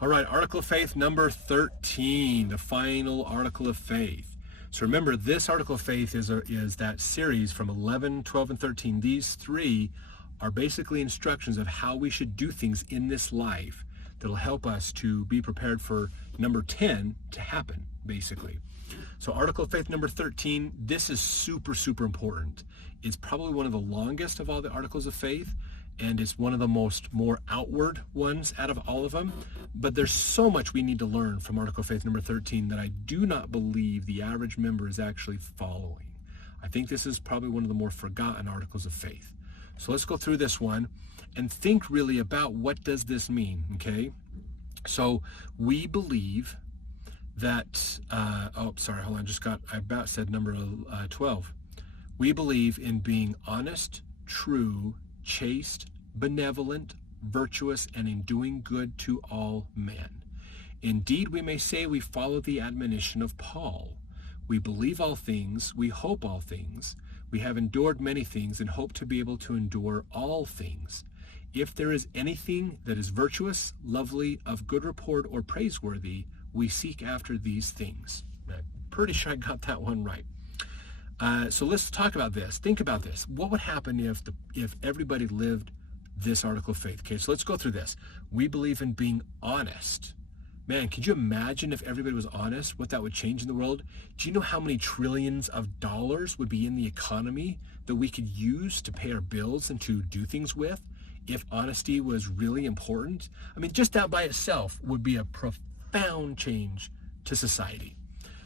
All right, Article of Faith number 13, the final Article of Faith. So remember, this Article of Faith is that series from 11, 12, and 13. These three are basically instructions of how we should do things in this life that'll help us to be prepared for number 10 to happen, basically. So Article of Faith number 13, this is super, super important. It's probably one of the longest of all the Articles of Faith, and it's one of the more outward ones out of all of them. But there's so much we need to learn from Article of Faith number 13 that I do not believe the average member is actually following. I think this is probably one of the more forgotten Articles of Faith. So let's go through this one and think really about what does this mean, okay? So we believe that, I about said number 12. We believe in being honest, true, chaste, benevolent, virtuous, and in doing good to all men. Indeed, we may say we follow the admonition of Paul. We believe all things, we hope all things, we have endured many things and hope to be able to endure all things. If there is anything that is virtuous, lovely, of good report, or praiseworthy, we seek after these things. I'm pretty sure I got that one right. So let's talk about this. Think about this. What would happen if everybody lived this Article of Faith? Okay, so let's go through this. We believe in being honest. Man, could you imagine if everybody was honest, what that would change in the world? Do you know how many trillions of dollars would be in the economy that we could use to pay our bills and to do things with if honesty was really important? I mean, just that by itself would be a profound change to society.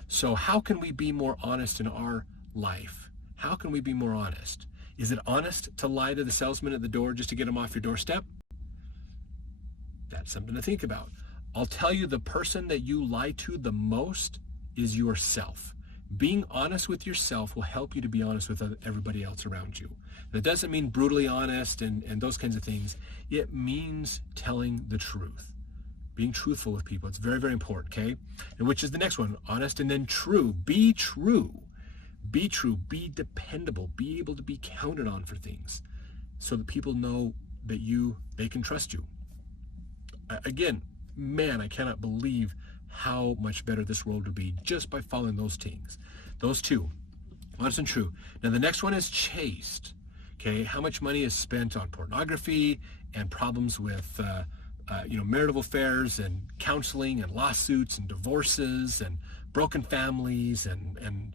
So how can we be more honest in our life? How can we be more honest? Is it honest to lie to the salesman at the door just to get him off your doorstep? That's something to think about. I'll tell you, the person that you lie to the most is yourself. Being honest with yourself will help you to be honest with everybody else around you. That doesn't mean brutally honest and those kinds of things. It means telling the truth. Being truthful with people. It's very, very important, okay? And which is the next one, honest and then true. Be true. Be true. Be dependable. Be able to be counted on for things so that people know that they can trust you. Again, man, I cannot believe how much better this world would be just by following those things. Those two, honest and true. Now the next one is chaste. Okay, how much money is spent on pornography and problems with marital affairs and counseling and lawsuits and divorces and broken families and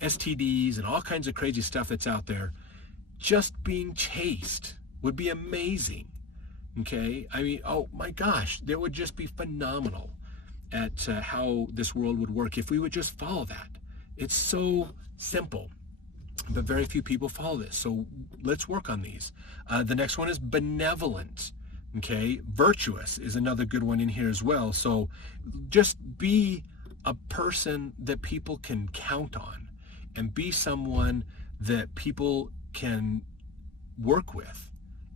STDs and all kinds of crazy stuff that's out there. Just being chaste would be amazing. Okay, I mean, oh my gosh, that would just be phenomenal at how this world would work if we would just follow that. It's so simple, but very few people follow this. So let's work on these. The next one is benevolent. Okay, virtuous is another good one in here as well. So just be a person that people can count on and be someone that people can work with.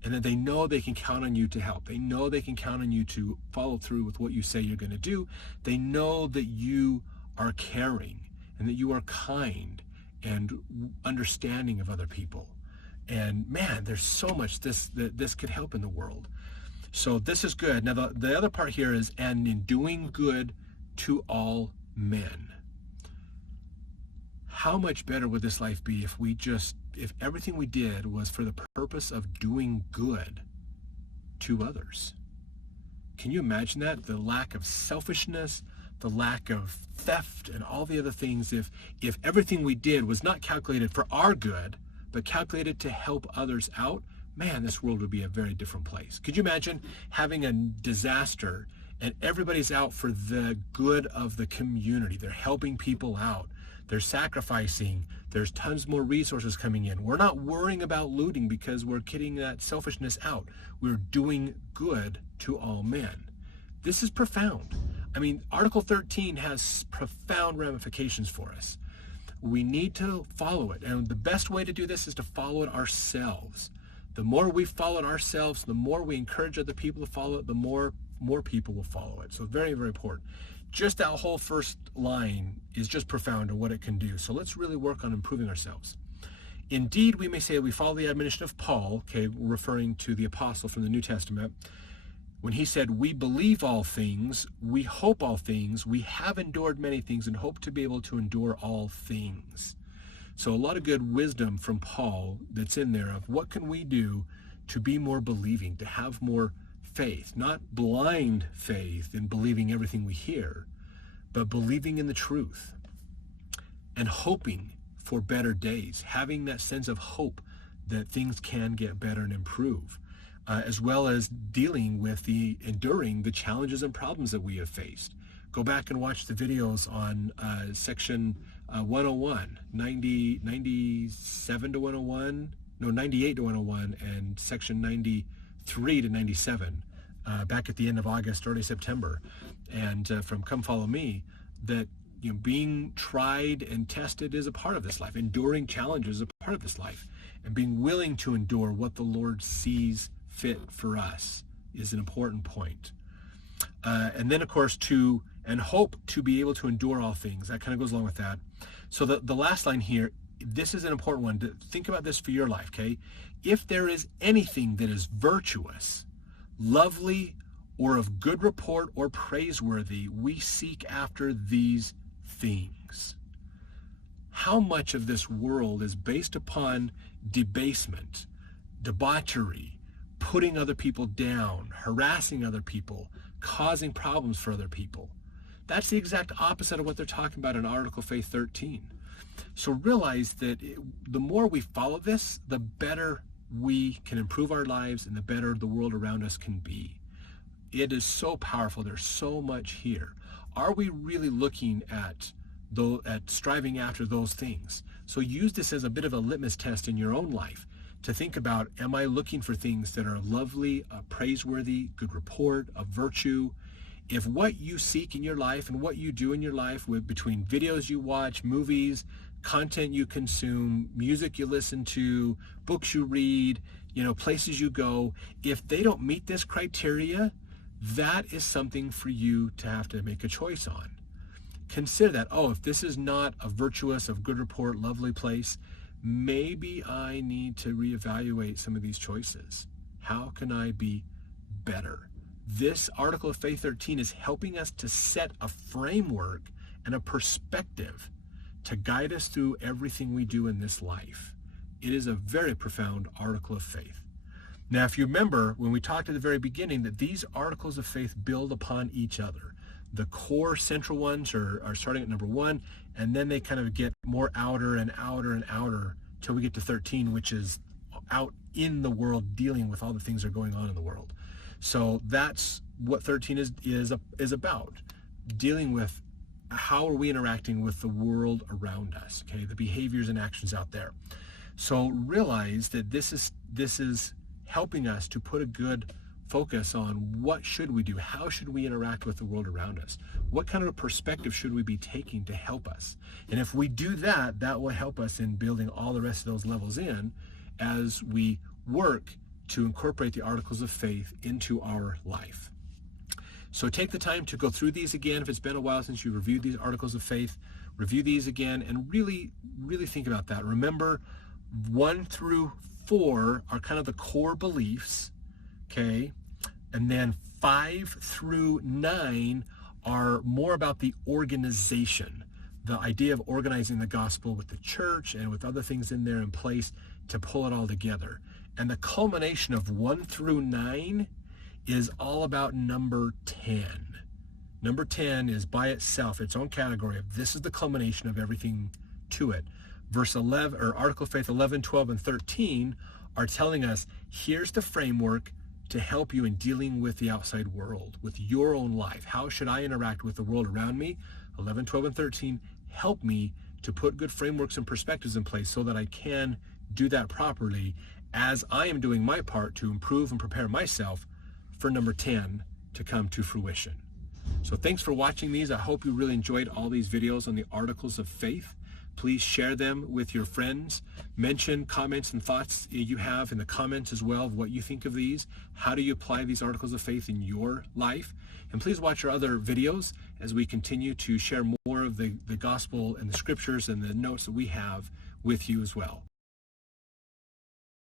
And that they know they can count on you to help. They know they can count on you to follow through with what you say you're going to do. They know that you are caring and that you are kind and understanding of other people. And man, there's so much that this could help in the world. So this is good. Now the other part here is, and in doing good to all men. How much better would this life be if everything we did was for the purpose of doing good to others? Can you imagine that? The lack of selfishness, the lack of theft, and all the other things, if everything we did was not calculated for our good, but calculated to help others out, man, this world would be a very different place. Could you imagine having a disaster and everybody's out for the good of the community? They're helping people out. They're sacrificing. There's tons more resources coming in. We're not worrying about looting because we're getting that selfishness out. We're doing good to all men. This is profound. I mean, Article 13 has profound ramifications for us. We need to follow it. And the best way to do this is to follow it ourselves. The more we follow it ourselves, the more we encourage other people to follow it, the more people will follow it. So very, very important. Just that whole first line is just profound in what it can do. So let's really work on improving ourselves. Indeed, we may say we follow the admonition of Paul, okay, referring to the apostle from the New Testament. when he said, we believe all things, we hope all things, we have endured many things and hope to be able to endure all things. So a lot of good wisdom from Paul that's in there of what can we do to be more believing, to have more faith, not blind faith in believing everything we hear, but believing in the truth and hoping for better days, having that sense of hope that things can get better and improve, as well as dealing with enduring the challenges and problems that we have faced. Go back and watch the videos on section 101, 97 to 101, no, 98 to 101, and section 93 to 97, back at the end of August, early September, and from Come Follow Me, that being tried and tested is a part of this life. Enduring challenges is a part of this life, and being willing to endure what the Lord sees fit for us is an important point. And then, of course, and hope to be able to endure all things. That kind of goes along with that. So the last line here, this is an important one. To think about this for your life, okay? If there is anything that is virtuous, lovely, or of good report or praiseworthy, we seek after these things. How much of this world is based upon debasement, debauchery, putting other people down, harassing other people, causing problems for other people? That's the exact opposite of what they're talking about in Article of Faith 13. So realize that the more we follow this, the better we can improve our lives and the better the world around us can be. It is so powerful. There's so much here. Are we really looking at striving after those things? So use this as a bit of a litmus test in your own life to think about, am I looking for things that are lovely, praiseworthy, good report, of virtue? If what you seek in your life and what you do in your life between videos you watch, movies, content you consume, music you listen to, books you read, places you go, if they don't meet this criteria, that is something for you to have to make a choice on. Consider that, if this is not a virtuous, of good report, lovely place, maybe I need to reevaluate some of these choices. How can I be better? This Article of Faith 13 is helping us to set a framework and a perspective to guide us through everything we do in this life. It is a very profound article of faith. Now, if you remember, when we talked at the very beginning, that these articles of faith build upon each other. The core central ones are starting at number 1, and then they kind of get more outer and outer and outer till we get to 13, which is out in the world, dealing with all the things that are going on in the world. So that's what 13 is about, dealing with how are we interacting with the world around us, okay, the behaviors and actions out there. So realize that this is helping us to put a good focus on what should we do, how should we interact with the world around us, what kind of a perspective should we be taking to help us. And if we do that, that will help us in building all the rest of those levels in as we work to incorporate the articles of faith into our life. So take the time to go through these again. If it's been a while since you reviewed these articles of faith, review these again and really, really think about that. Remember, 1 through 4 are kind of the core beliefs, okay? And then 5 through 9 are more about the organization, the idea of organizing the gospel with the church and with other things in there in place to pull it all together. And the culmination of 1 through 9 is all about number 10. Number 10 is by itself, its own category of this is the culmination of everything to it. Verse 11, or Article of Faith 11, 12, and 13 are telling us, here's the framework to help you in dealing with the outside world, with your own life. How should I interact with the world around me? 11, 12, and 13 help me to put good frameworks and perspectives in place so that I can do that properly as I am doing my part to improve and prepare myself for number 10 to come to fruition. So thanks for watching these. I hope you really enjoyed all these videos on the articles of faith. Please share them with your friends. Mention comments and thoughts you have in the comments as well of what you think of these. How do you apply these articles of faith in your life? And please watch our other videos as we continue to share more of the gospel and the scriptures and the notes that we have with you as well.